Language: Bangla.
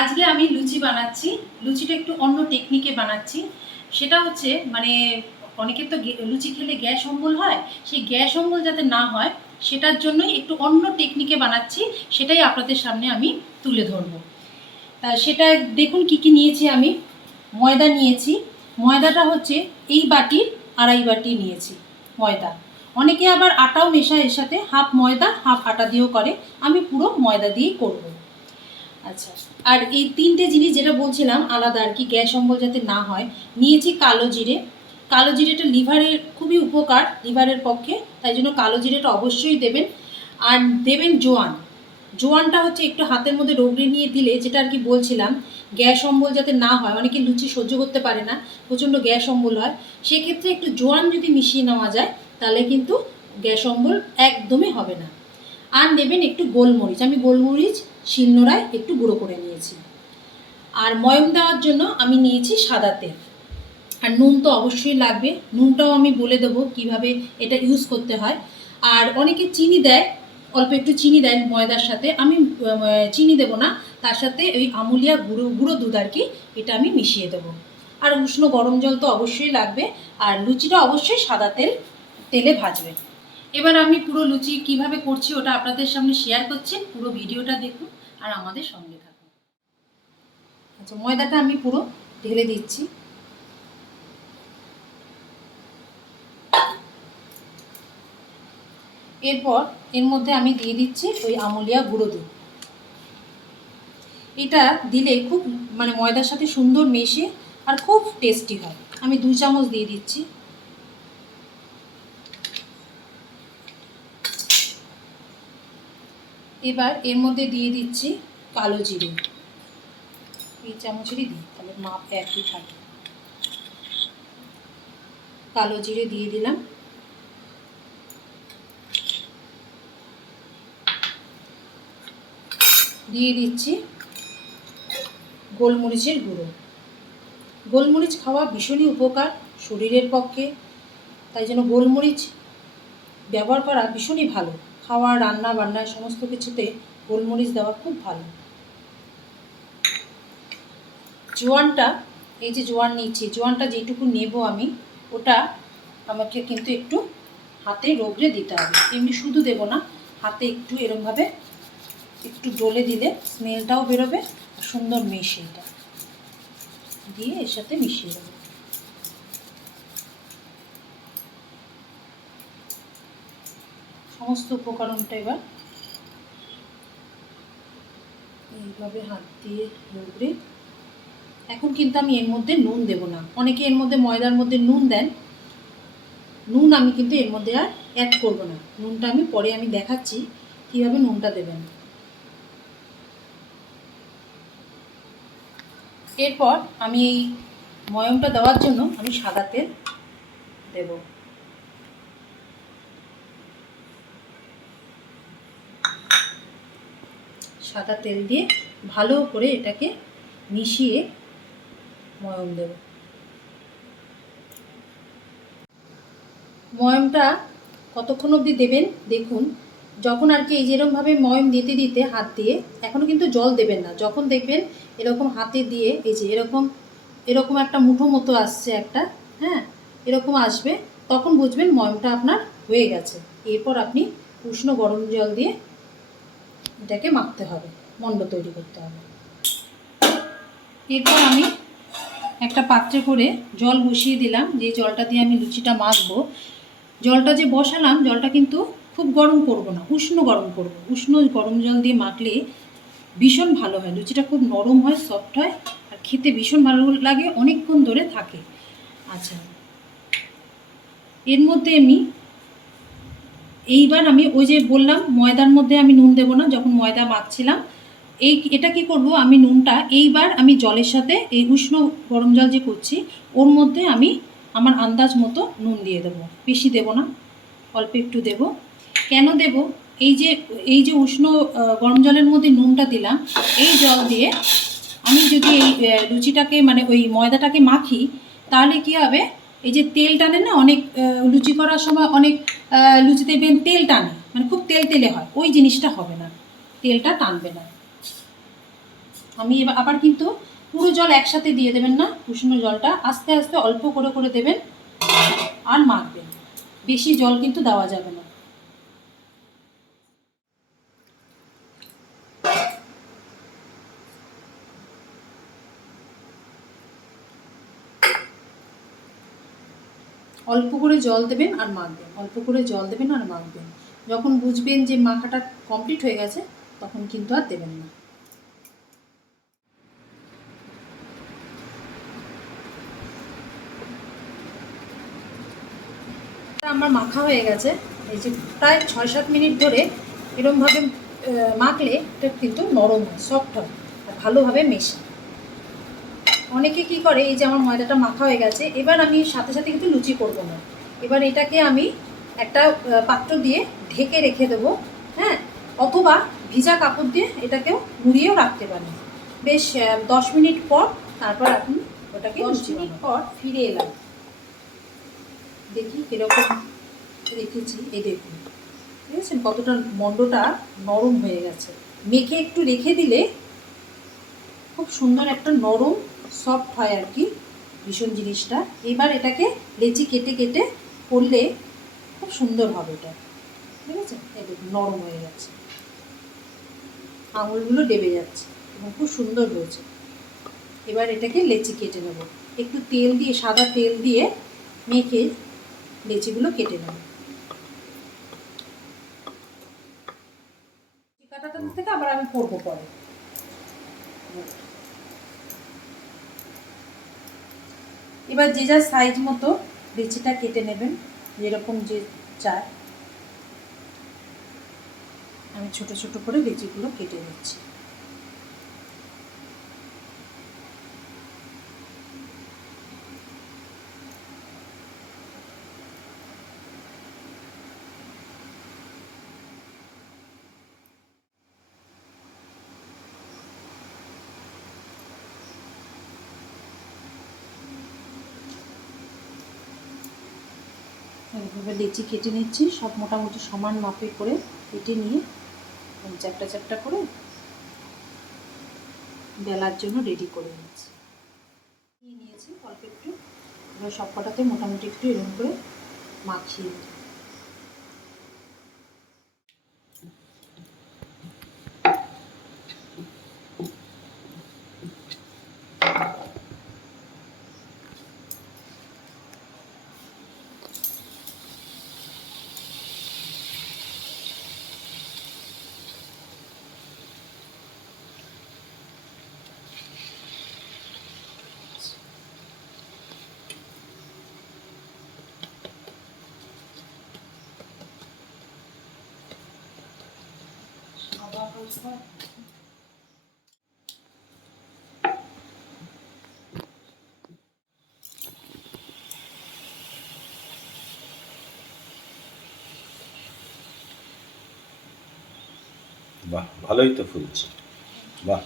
আজকে আমি লুচি বানাচ্ছি। লুচিটা একটু অন্য টেকনিকে বানাচ্ছি। সেটা হচ্ছে মানে অনেকের তো লুচি খেলে গ্যাস অম্বল হয়, সেই গ্যাস অম্বল যাতে না হয়, সেটার জন্যই একটু অন্য টেকনিকে বানাচ্ছি। সেটাই আপনাদের সামনে আমি তুলে ধরবো। তা সেটা দেখুন কি কি নিয়েছি আমি। ময়দা নিয়েছি। ময়দাটা হচ্ছে এই বাটির আড়াই বাটি নিয়েছি ময়দা। অনেকে আবার আটাও মেশায় এর সাথে। হাফ ময়দা, হাফ আটা দিয়েও করে। আমি পুরো ময়দা দিয়েই করব। আচ্ছা। আর এই তিনটে জিনিস যেটা বলছিলাম, আলাদা আর কি, গ্যাস অম্বল যাতে না হয়, নিয়েছি কালো জিরে। কালো জিরেটা লিভারের খুবই উপকার, লিভারের পক্ষে, তাই জন্য কালো জিরেটা অবশ্যই দেবেন। আর দেবেন জোয়ান। জোয়ানটা হচ্ছে একটু হাতের মধ্যে রোগড়ে নিয়ে দিলে, যেটা আর কি বলছিলাম, গ্যাস অম্বল যাতে না হয়, অনেকে লুচি সহ্য করতে পারে না, প্রচণ্ড গ্যাস অম্বল হয়। সেক্ষেত্রে একটু জোয়ান যদি মিশিয়ে নেওয়া যায়, তাহলে কিন্তু গ্যাস অম্বল একদমই হবে না। আর নেবেন একটু গোলমরিচ। আমি গোলমরিচ শিলনোড়ায় একটু গুঁড়ো করে নিয়েছি। আর ময়ম দেওয়ার জন্য আমি নিয়েছি সাদা তেল। আর নুন তো অবশ্যই লাগবে। নুনটাও আমি বলে দেবো কীভাবে এটা ইউজ করতে হয়। আর অনেকে চিনি দেয়, অল্প একটু চিনি দেয় ময়দার সাথে। আমি চিনি দেবো না, তার সাথে ওই আমুলিয়া গুঁড়ো গুঁড়ো দুধ আর কি, এটা আমি মিশিয়ে দেবো। আর উষ্ণ গরম জল তো অবশ্যই লাগবে। আর লুচিটা অবশ্যই সাদা তেল, তেলে ভাজবে এবার আমি পুরো লুচি কীভাবে করছি ওটা আপনাদের সামনে শেয়ার করছি। পুরো ভিডিওটা দেখুন। আর আমাদের সঙ্গে থাকুন আচ্ছা ময়দাটা আমি পুরো ঢেলে দিচ্ছি। এরপর এর মধ্যে আমি দিয়ে দিচ্ছি ওই আমুলিয়া গুঁড়ো দুধ। এটা দিলে খুব মানে ময়দার সাথে সুন্দর মেশে আর খুব টেস্টি হয়। আমি দু চামচ দিয়ে দিচ্ছি। এবার এর মধ্যে দিয়ে দিচ্ছি কালো জিরে। এই চামচেরই দিই, তাহলে মাপ একই থাকে। কালো জিরে দিয়ে দিলাম। দিয়ে দিচ্ছি গোলমরিচের গুঁড়ো। গোলমরিচ খাওয়া ভীষণই উপকার শরীরের পক্ষে, তাই জন্য গোলমরিচ ব্যবহার করা ভীষণই ভালো। খাওয়া, রান্না বান্নায় সমস্ত কিছুতে গোলমরিচ দেওয়া খুব ভালো। জোয়ানটা, এই যে জোয়ান নিচ্ছি জোয়ানটা যেটুকু নেব আমি, ওটা আমাকে কিন্তু একটু হাতে রগড়ে দিতে হবে। এমনি শুধু দেব না, হাতে একটু এরমভাবে একটু ডলে দিলে স্মেলটাও বেরোবে, সুন্দর মেশে এটা। দিয়ে এর সাথে মিশিয়ে দেবো। সমস্ত উপকরণটা এবার এইভাবে হাত দিয়ে রগড়ে এখন কিন্তু আমি এর মধ্যে নুন দেব না। অনেকে এর মধ্যে ময়দার মধ্যে নুন দেন। নুন আমি কিন্তু এর মধ্যে আর অ্যাড করব না। নুনটা আমি পরে আমি দেখাচ্ছি কীভাবে নুনটা দেবেন। এরপর আমি এই ময়মটা দেওয়ার জন্য আমি সাদা তেল দেব। সাদা তেল দিয়ে ভালো করে এটাকে মিশিয়ে ময়ম দেব। ময়মটা কতক্ষণ অবধি দেবেন? দেখুন, যখন আর কি এই যেরকমভাবে ময়ম দিতে দিতে হাত দিয়ে এখনও কিন্তু জল দেবেন না। যখন দেখবেন এরকম হাতে দিয়ে, এই যে এরকম এরকম একটা মুঠো মতো আসছে একটা হ্যাঁ এরকম আসবে, তখন বুঝবেন ময়মটা আপনার হয়ে গেছে। এরপর আপনি উষ্ণ গরম জল দিয়ে এটাকে মাখতে হবে মণ্ড তৈরি করতে হবে। এরপর আমি একটা পাত্রে করে জল বসিয়ে দিলাম, যে জলটা দিয়ে আমি লুচিটা মাখবো। জলটা যে বসালাম, জলটা কিন্তু খুব গরম করব না, উষ্ণ গরম করব। উষ্ণ গরম জল দিয়ে মাখলে ভীষণ ভালো হয়, লুচিটা খুব নরম হয়, সফট হয়, আর খেতে ভীষণ ভালো লাগে, অনেকক্ষণ ধরে থাকে। আচ্ছা এর মধ্যে আমি এইবার আমি ওই যে বললাম, ময়দার মধ্যে আমি নুন দেবো না, যখন ময়দা মাখছিলাম, এই এটা কি করব, আমি নুনটা এইবার আমি জলের সাথে, এই উষ্ণ গরম জল যে করছি, ওর মধ্যে আমি আমার আন্দাজ মতো নুন দিয়ে দেবো। বেশি দেবো না, অল্প একটু দেব। কেন দেব? এই যে এই যে উষ্ণ গরম জলের মধ্যে নুনটা দিলাম, এই জল দিয়ে আমি যদি এই লুচিটাকে মানে ওই ময়দাটাকে মাখি, তাহলে কি হবে? এই যে তেল টানে না, অনেক লুচি করার সময় অনেক লুচি দেখবেন তেল টানে মানে খুব তেল তেলে হয়, ওই জিনিসটা হবে না, তেলটা টানবে না। আমি এবার, আবার কিন্তু পুরো জল একসাথে দিয়ে দেবেন না, উষ্ণ জলটা আস্তে আস্তে অল্প করে করে দেবেন, আর মাখবেন বেশি জল কিন্তু দেওয়া যাবে না। অল্প করে জল দেবেন আর মাখবেন, অল্প করে জল দেবেন আর মাখবেন। যখন বুঝবেন যে মাখাটা কমপ্লিট হয়ে গেছে, তখন কিন্তু আর দেবেন না। আমার মাখা হয়ে গেছে। এই যে প্রায় ছয় সাত মিনিট ধরে এরমভাবে মাখলে এটা কিন্তু নরম হয় সফট হয়, আর ভালোভাবে মেশে অনেকে কি করে এই যে আমার ময়দাটা মাখা হয়ে গেছে এবার আমি সাথে সাথে কিন্তু লুচি করব না। এবার এটাকে আমি একটা পাত্র দিয়ে ঢেকে রেখে দেবো হ্যাঁ? অথবা ভিজা কাপড় দিয়ে এটাকেও মুড়িয়েও রাখতে পারেন। বেশ দশ মিনিট পর তারপর আপনি ওটাকে দশ মিনিট পর ফিরে এলাম। দেখি কীরকম রেখেছি এই দেখুন। ঠিক আছে? কতটা মন্ডটা নরম হয়ে গেছে। মেখে একটু রেখে দিলে খুব সুন্দর একটা নরম সফট হয় আর কি, ভীষণ জিনিসটা। এবার এটাকে লেচি কেটে কেটে করলে খুব সুন্দর হবে এটা। ঠিক আছে? দেখুন, নরম হয়ে যাচ্ছে আঙুলগুলো ডেবে যাচ্ছে এবং খুব সুন্দর হয়েছে। এবার এটাকে লেচি কেটে নেব। একটু তেল দিয়ে, সাদা তেল দিয়ে মেখে লেচিগুলো কেটে নেব। কাটাটা থেকে আবার আমি করব পরে। এবার যে যার সাইজ মতো বেচিটা কেটে নেবেন, যেরকম যে চায় আমি ছোট ছোট করে বেচিগুলো কেটে নিচ্ছি। এইভাবে লেচি কেটে নিচ্ছি, সব মোটামুটি সমান মাপে করে কেটে নিয়ে চ্যাপটা চ্যাপটা করে বেলার জন্য রেডি করে নিচ্ছি নিয়ে নিয়েছি অল্প একটু এবার সব কটাতে মোটামুটি একটু এরকম করে মাখিয়ে নিই। বাহ ভালোই তো ফুলছে। বাহ।